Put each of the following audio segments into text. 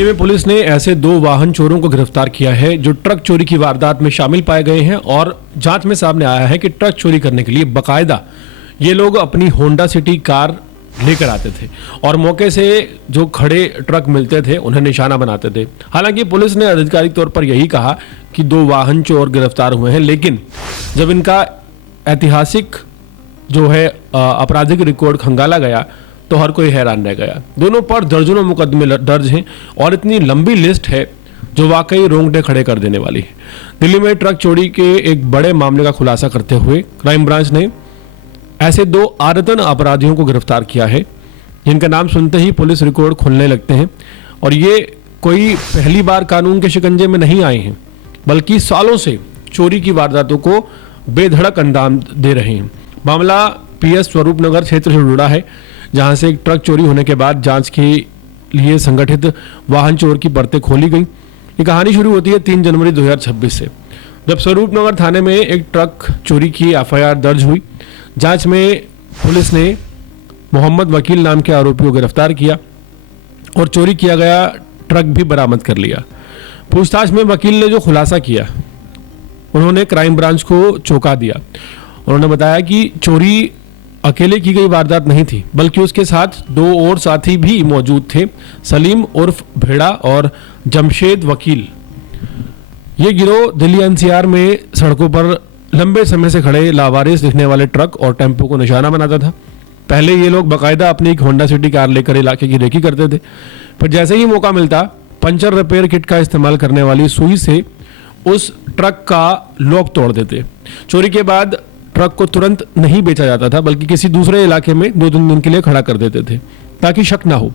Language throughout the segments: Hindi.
दिल्ली में पुलिस ने ऐसे 2 वाहन चोरों को गिरफ्तार किया है जो ट्रक चोरी की वारदात में शामिल पाए गए हैं और जांच में सामने आया है कि ट्रक चोरी करने के लिए बाकायदा ये लोग अपनी होंडा सिटी कार लेकर आते थे और मौके से जो खड़े ट्रक मिलते थे उन्हें निशाना बनाते थे। हालांकि पुलिस ने आधिकारिक तौर पर यही कहा कि 2 वाहन चोर गिरफ्तार हुए हैं, लेकिन जब इनका ऐतिहासिक जो है आपराधिक रिकॉर्ड खंगाला गया तो हर कोई हैरान रह गया। दोनों पर दर्जनों मुकदमे दर्ज हैं और इतनी लंबी लिस्ट है जो वाकई रोंगटे खड़े कर देने वाली है। दिल्ली में ट्रक चोरी के एक बड़े मामले का खुलासा करते हुए क्राइम ब्रांच ने ऐसे 2 आदतन अपराधियों को गिरफ्तार किया है जिनका नाम सुनते ही पुलिस रिकॉर्ड खुलने लगते हैं। और ये कोई पहली बार कानून के शिकंजे में नहीं आए हैं, बल्कि सालों से चोरी की वारदातों को बेधड़क अंजाम दे रहे हैं। मामला पीएस स्वरूप नगर क्षेत्र से जुड़ा है, जहां से एक ट्रक चोरी होने के बाद जांच के लिए संगठित वाहन चोर की परतें खोली गई। ये कहानी शुरू होती है 3 जनवरी 2026 से, जब स्वरूप नगर थाने में एक ट्रक चोरी की एफआईआर दर्ज हुई। जांच में पुलिस ने मोहम्मद वकील नाम के आरोपी को गिरफ्तार किया और चोरी किया गया ट्रक भी बरामद कर लिया। पूछताछ में वकील ने जो खुलासा किया, उन्होंने क्राइम ब्रांच को चौंका दिया। उन्होंने बताया कि चोरी अकेले की गई वारदात नहीं थी, बल्कि उसके साथ 2 और साथी भी मौजूद थे, सलीम उर्फ भेड़ा और जमशेद वकील। ये गिरोह दिल्ली एनसीआर में सड़कों पर लंबे समय से खड़े लावारिस दिखने वाले ट्रक और टेम्पो को निशाना बनाता था। पहले ये लोग बाकायदा अपनी एक होंडा सिटी कार लेकर इलाके की रेकी करते थे, फिर जैसे ही मौका मिलता पंचर रिपेयर किट का इस्तेमाल करने वाली सुई से उस ट्रक का लॉक तोड़ देते। चोरी के बाद ट्रक को तुरंत नहीं बेचा जाता था, बल्कि किसी दूसरे इलाके में 2-3 दिन के लिए खड़ा कर देते थे ताकि शक ना हो।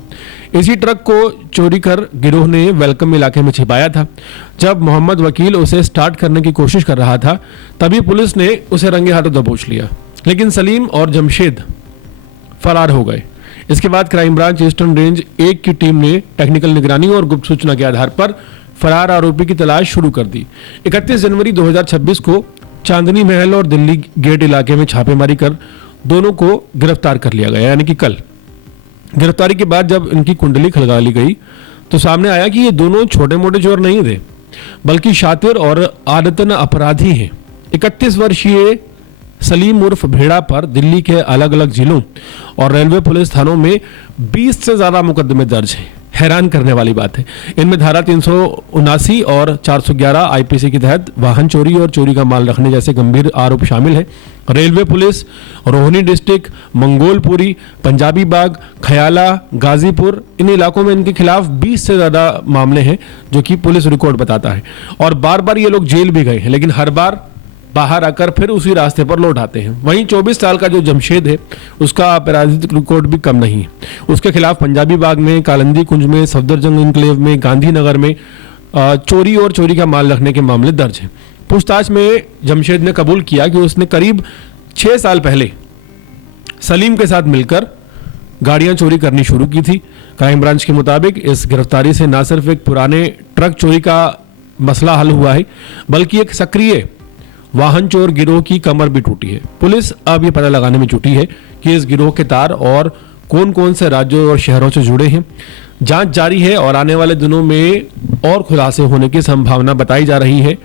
इसी ट्रक को चोरी कर गिरोह ने वेलकम इलाके में छिपाया था। जब मोहम्मद वकील उसे स्टार्ट करने की कोशिश कर रहा था, तभी पुलिस ने उसे रंगे हाथों दबोच लिया, लेकिन सलीम और जमशेद फरार हो गए। इसके बाद क्राइम ब्रांच ईस्टर्न रेंज 1 की टीम ने टेक्निकल निगरानी और गुप्त सूचना के आधार पर फरार आरोपी की तलाश शुरू कर दी। 31 जनवरी 2026 को चांदनी महल और दिल्ली गेट इलाके में छापेमारी कर दोनों को गिरफ्तार कर लिया गया, यानी कि कल। गिरफ्तारी के बाद जब इनकी कुंडली खंगाली गई तो सामने आया कि ये दोनों छोटे मोटे चोर नहीं थे, बल्कि शातिर और आदतन अपराधी हैं। 31 वर्षीय सलीम उर्फ भेड़ा पर दिल्ली के अलग अलग जिलों और रेलवे पुलिस थानों में 20 से ज्यादा मुकदमे दर्ज हैं। हैरान करने वाली बात है, इनमें धारा 379 और 411 आईपीसी के तहत वाहन चोरी और चोरी का माल रखने जैसे गंभीर आरोप शामिल हैं। Railway police Rohini district, Mangolpuri, Punjabi Bagh, Khayala, Ghazipur, इन इलाकों में इनके खिलाफ 20 से ज्यादा मामले हैं, जो कि पुलिस रिकॉर्ड बताता है। और बार बार ये लोग जेल भी गए हैं, लेकिन हर बार बाहर आकर फिर उसी रास्ते पर लौट आते हैं। वहीं 24 साल का जो जमशेद है, उसका आपराधिक रिकॉर्ड भी कम नहीं है। उसके खिलाफ पंजाबी बाग में, कालंदी कुंज में, सफदरजंग इंक्लेव में, गांधीनगर में चोरी और चोरी का माल रखने के मामले दर्ज हैं। पूछताछ में जमशेद ने कबूल किया कि उसने करीब 6 साल पहले सलीम के साथ मिलकर गाड़ियां चोरी करनी शुरू की थी। क्राइम ब्रांच के मुताबिक इस गिरफ्तारी से न सिर्फ एक पुराने ट्रक चोरी का मसला हल हुआ है, बल्कि एक सक्रिय वाहन चोर गिरोह की कमर भी टूटी है। पुलिस अब ये पता लगाने में जुटी है कि इस गिरोह के तार और कौन कौन से राज्यों और शहरों से जुड़े हैं। जांच जारी है और आने वाले दिनों में और खुलासे होने की संभावना बताई जा रही है।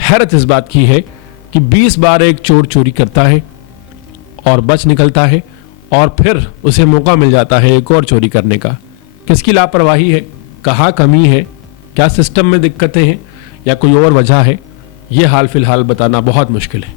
हैरत इस बात की है कि 20 बार एक चोर चोरी करता है और बच निकलता है, और फिर उसे मौका मिल जाता है एक और चोरी करने का। किसकी लापरवाही है, कहाँ कमी है, क्या सिस्टम में दिक्कतें हैं या कोई और वजह है, ये हाल फिलहाल बताना बहुत मुश्किल है।